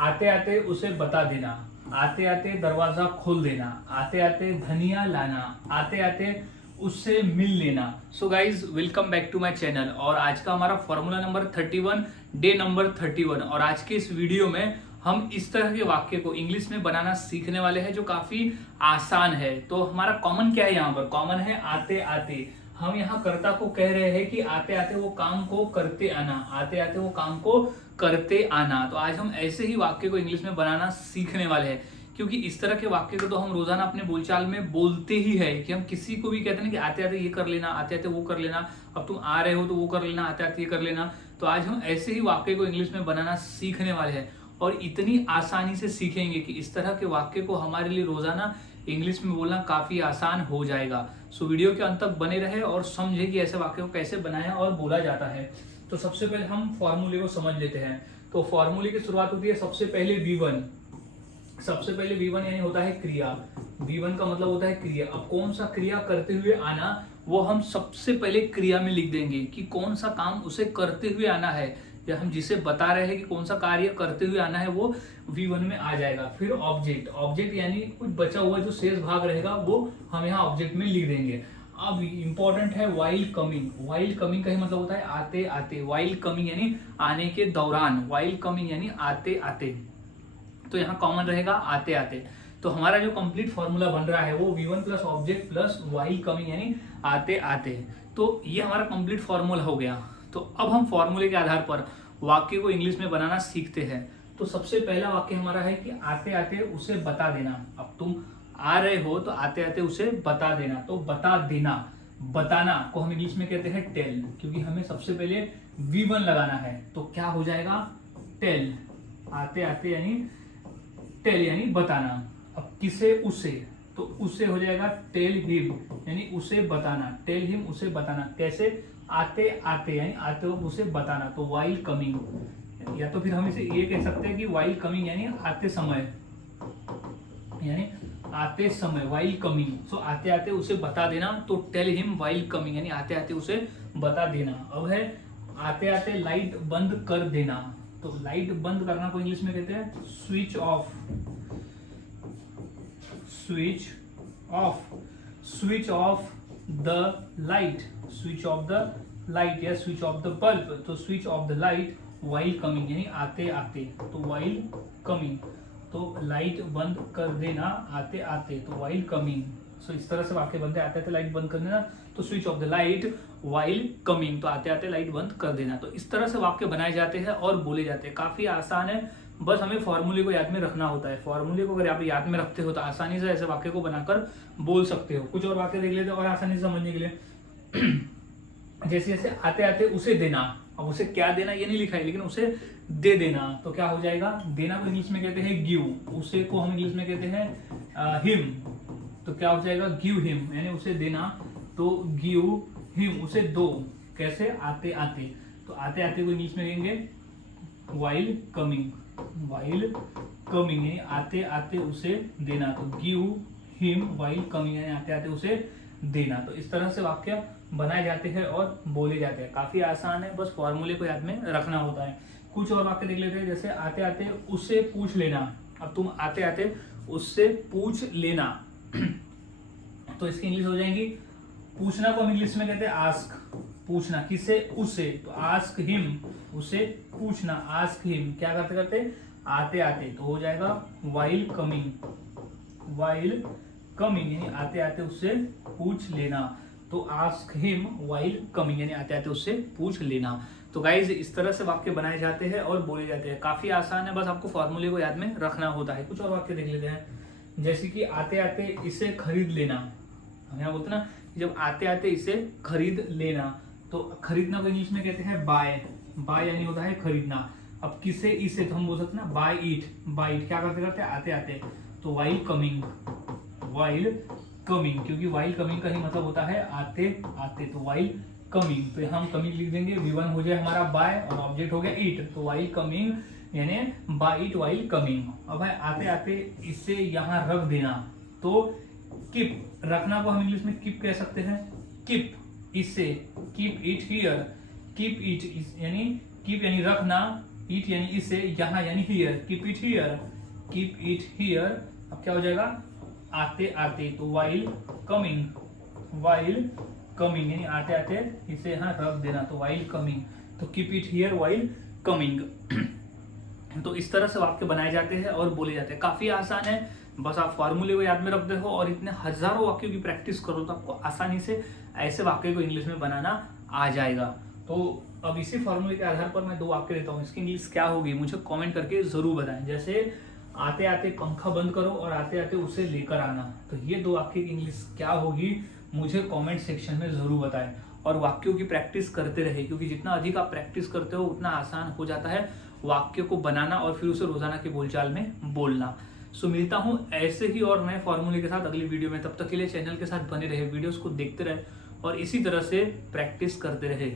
आते आते उसे बता देना, आते आते दरवाजा खोल देना, आते आते धनिया लाना, आते आते उससे मिल लेना। So guys welcome back to my channel. और आज का हमारा फॉर्मूला नंबर 31, डे नंबर 31। और आज के इस वीडियो में हम इस तरह के वाक्य को इंग्लिश में बनाना सीखने वाले हैं जो काफी आसान है। तो हमारा कॉमन क्या है, यहाँ पर कॉमन है आते आते। हम यहाँ कर्ता को कह रहे हैं कि आते आते वो काम को करते आना, आते आते वो काम को करते आना। तो आज हम ऐसे ही वाक्य को इंग्लिश में बनाना सीखने वाले हैं, क्योंकि इस तरह के वाक्य को तो हम रोजाना अपने बोलचाल में बोलते ही है कि हम किसी को भी कहते हैं कि आते आते ये कर लेना, आते आते वो कर लेना, अब तुम आ रहे हो तो वो कर लेना, आते आते ये कर लेना। तो आज हम ऐसे ही वाक्य को इंग्लिश में बनाना सीखने वाले हैं और इतनी आसानी से सीखेंगे कि इस तरह के वाक्य को हमारे लिए रोजाना इंग्लिश में बोलना काफी आसान हो जाएगा। सो वीडियो के अंत तक बने रहे और समझे कि ऐसे वाक्य को कैसे बनाया और बोला जाता है। तो सबसे पहले हम फॉर्मूले को समझ लेते हैं। तो फॉर्मूले की शुरुआत होती है सबसे पहले V1। सबसे पहले V1 यानी होता है क्रिया। V1 का मतलब होता है क्रिया। अब कौन सा क्रिया करते हुए आना, वो हम सबसे पहले क्रिया में लिख देंगे कि कौन सा काम उसे करते हुए आना है, या हम जिसे बता रहे हैं कि कौन सा कार्य करते हुए आना है वो V1 में आ जाएगा। फिर ऑब्जेक्ट, ऑब्जेक्ट यानी कुछ बचा हुआ जो शेष भाग रहेगा वो हम यहाँ ऑब्जेक्ट में लिख देंगे। अब इंपॉर्टेंट है वाइल कमिंग। वाइल कमिंग का ही मतलब होता है आते आते। वाइल कमिंग यानी आने के दौरान, वाइल कमिंग यानी आते आते। तो यहाँ कॉमन रहेगा आते आते। तो हमारा जो कंप्लीट फॉर्मूला बन रहा है वो V1 plus object plus while coming यानी आते आते। तो ये हमारा कंप्लीट फॉर्मूला हो गया। तो अब हम फॉर्मूले के आधार पर वाक्य को इंग्लिश में बनाना सीखते हैं। तो सबसे पहला वाक्य हमारा है कि आते आते उसे बता देना। अब तुम आ रहे हो तो आते आते उसे बता देना। तो बता देना, बताना को हम इंग्लिश में कहते हैं टेल, क्योंकि हमें सबसे पहले V1 लगाना है। तो क्या हो जाएगा, टेल। आते आते यानी टेल यानी बताना। अब किसे, उसे, तो उसे हो जाएगा टेल हिम यानी उसे बताना। टेल हिम उसे बताना। कैसे, आते आते यानी आते वक्त उसे बताना। तो वाइल कमिंग, या तो फिर हम इसे ये कह सकते हैं कि वाइल कमिंग यानी आते समय, यानी आते समय वाइल कमिंग। सो आते आते उसे बता देना। तो टेल हिम वाइल कमिंग यानी आते आते उसे बता देना। अब है आते आते लाइट बंद कर देना। तो लाइट बंद करना को इंग्लिश में कहते हैं switch off. Switch off, switch off the light, switch off the light या स्विच ऑफ द बल्ब। तो switch off the light while coming यानी आते आते। तो वाइल कमिंग, तो लाइट बंद कर देना आते आते, तो वाइल कमिंग। सो इस तरह से वाक्य बनते हैं, आते आते लाइट बंद कर देना, तो switch off the light while coming, तो आते आते लाइट बंद कर देना। तो इस तरह से वाक्य बनाए जाते हैं और बोले जाते हैं। काफी आसान है, बस हमें फॉर्मूले को याद में रखना होता है। फॉर्मूले को अगर आप याद में रखते हो तो आसानी से ऐसे वाक्य को बनाकर बोल सकते हो। कुछ और वाक्य देख लेते हैं और आसानी से समझने के लिए। जैसे जैसे आते आते उसे देना। अब उसे क्या देना ये नहीं लिखा है, लेकिन उसे दे देना। तो क्या हो जाएगा, देना को इंग्लिश में कहते हैं गिव। उसे को हम इंग्लिश में कहते हैं हिम। तो क्या हो जाएगा, गिव हिम यानी उसे देना। तो गिव हिम, उसे दो। कैसे, आते आते। तो आते आते को इंग्लिश में कहेंगे वाइल कमिंग। वाइल कमिंग यानी आते आते उसे देना। तो गिव हिम वाइल कमिंग यानी आते आते उसे देना। तो इस तरह से वाक्य बनाए जाते हैं और बोले जाते हैं। काफी आसान है, बस फॉर्मूले को याद में रखना होता है। कुछ और वाक्य देख लेते हैं। जैसे आते आते उससे पूछ लेना। अब तुम आते आते उससे पूछ लेना। तो इसकी इंग्लिश हो जाएंगी, पूछना को हम इंग्लिश में कहते हैं आस्क। पूछना किसे, उसे। तो आस्क हिम, उसे पूछना। आस्क हिम क्या करते करते, आते आते। तो हो जाएगा वाइल कमिंग। वाइल कमिंग यानी आते आते उससे पूछ लेना। तो आस्क हिम वाइल कमिंग यानी आते आते उससे पूछ लेना। तो गाइज इस तरह से वाक्य बनाए जाते हैं और बोले जाते हैं। काफी आसान है, बस आपको फॉर्मूले को याद में रखना होता है। कुछ और वाक्य देख लेते हैं। जैसे कि आते आते इसे खरीद लेना। हम यहाँ बोलते ना, जब आते आते इसे खरीद लेना। तो खरीदना को इंग्लिश में कहते हैं बाय। बाय यानी होता है खरीदना। अब किसे, इसे, तो हम बोल सकते हैं ना बाय इट। बाय इट क्या करते करते, आते आते। तो वाइल कमिंग, वाइल कमिंग, क्योंकि वाइल कमिंग का ही मतलब होता है आते आते। तो वाइल कमिंग, तो हम कमिंग लिख देंगे। V1 हो जाए हमारा बाय और ऑब्जेक्ट हो गया इट। तो वाइल कमिंग यानी बाय इट वाइल कमिंग। अब है आते आते इसे यहाँ रख देना। तो कीप, रखना को हम इंग्लिश में कीप कह सकते हैं। कीप इसे, keep it here. Keep it यानी कीप यानी रखना, ईट यानी इसे, यहाँ यानी here, keep it here, keep it here. अब क्या हो जाएगा, आते आते, तो वाइल कमिंग, वाइल कमिंग यानी आते आते इसे यहाँ रख देना, तो वाइल कमिंग, तो keep it here while coming. तो इस तरह से वाक्य बनाए जाते हैं और बोले जाते हैं। काफी आसान है, बस आप फॉर्मूले को याद में रख दो और इतने हजारों वाक्यों की प्रैक्टिस करो तो आपको आसानी से ऐसे वाक्य को इंग्लिश में बनाना आ जाएगा। तो अब इसी फॉर्मूले के आधार पर मैं 2 वाक्य देता हूँ, इसकी इंग्लिश क्या होगी मुझे कमेंट करके जरूर बताएं। जैसे आते आते पंखा बंद करो और आते आते उसे लेकर आना, तो ये 2 वाक्य की इंग्लिश क्या होगी मुझे कमेंट सेक्शन में जरूर बताएं। और वाक्यों की प्रैक्टिस करते रहे, क्योंकि जितना अधिक आप प्रैक्टिस करते हो उतना आसान हो जाता है वाक्य को बनाना और फिर उसे रोजाना के बोलचाल में बोलना। सो मिलता हूँ ऐसे ही और नए फॉर्मूले के साथ अगली वीडियो में। तब तक के लिए चैनल के साथ बने रहे, वीडियोस को देखते रहे और इसी तरह से प्रैक्टिस करते रहे।